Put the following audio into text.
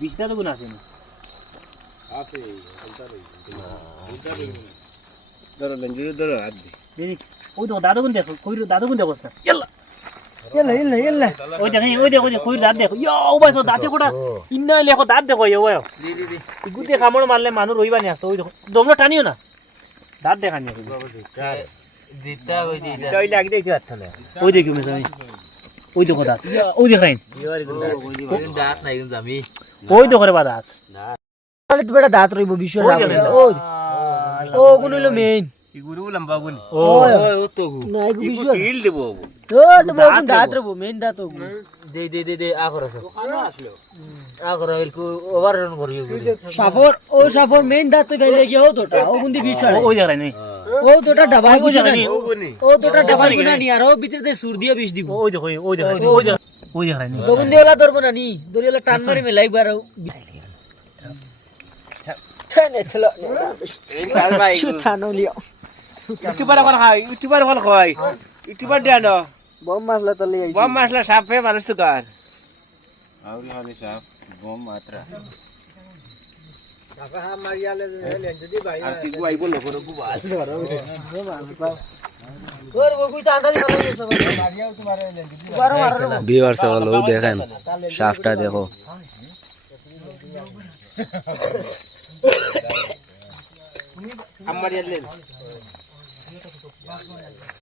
বিছনা তো গুণ আছে না আছে ধরো লেঞ্জুরে ধরো হাত দি দেখি ওই তো দাদু গুণ দেখো কইর দাদু গুণ দেখোস না ইয়াল্লা ইল্লা ওই দেখো কইর দাঁত দেখো ইয়া ও ভাই সো দাঁতে কোটা ইন্না লেখো দাঁত দেখো ইয়া ওয়া দি গুদে কামড় মারলে মানুষ রইবা নি আসতো ওই দেখো দমলো টানিও না দাঁত দেখানি দিতা ওই দিতা ওই লাগি দেখি হাত থালে ওই দেখিও মেসানি ওই দেখো দাঁত ওই দেখাইন দাঁত নাই কিন্তু আমি ওই দেখো রে বা দাঁত তাহলে তো বেটা দাঁত রইব বিষয় ও কোন হইলো মেইন ইগুরু লম্বা গুন ও ও তো গু না এই বিষয় কিল দেব তো বলছিন দাঁত রইব মেইন দাঁত ও দে আকরছ ওখানে আসলো আকর বিলকু ওভাররান করিও সাফর মেইন দাঁত তো গাইলে গিয়ে ও তোটা ও গুন্দি বিষয় ওই দেখাই নাই ও তোটা ডাবাই ওই দেখাই ও তোটা ডাবাই গুনা নি আর ও ভিতরে সুর দিয়ে বিষ দিব ওই দেখো ওই দেখাই নাই দগুন দিওলা ধরবো না নি দরিওলা টান মারি মেলাই বারো ছানে চলো এই সাল ভাই সুথানো লিও ইউটিউবার হল কই ইউটিউবার দেন বম মাসলা তলে আইছি বম মাসলা সাপে মানুষ তো কার আউরি হলি সাপ বম মাত্রা কাকা মারিয়ালে লেন যদি ভাই আর কি গুয়াই বলো করো গুবাল ওর ওই কই তান্ডা দিলা সব মারিয়াও তোমারে লেন যদি বারো মারো ভিউয়ার্স হলো দেখেন সাপটা দেখো আমার ইয়ালেন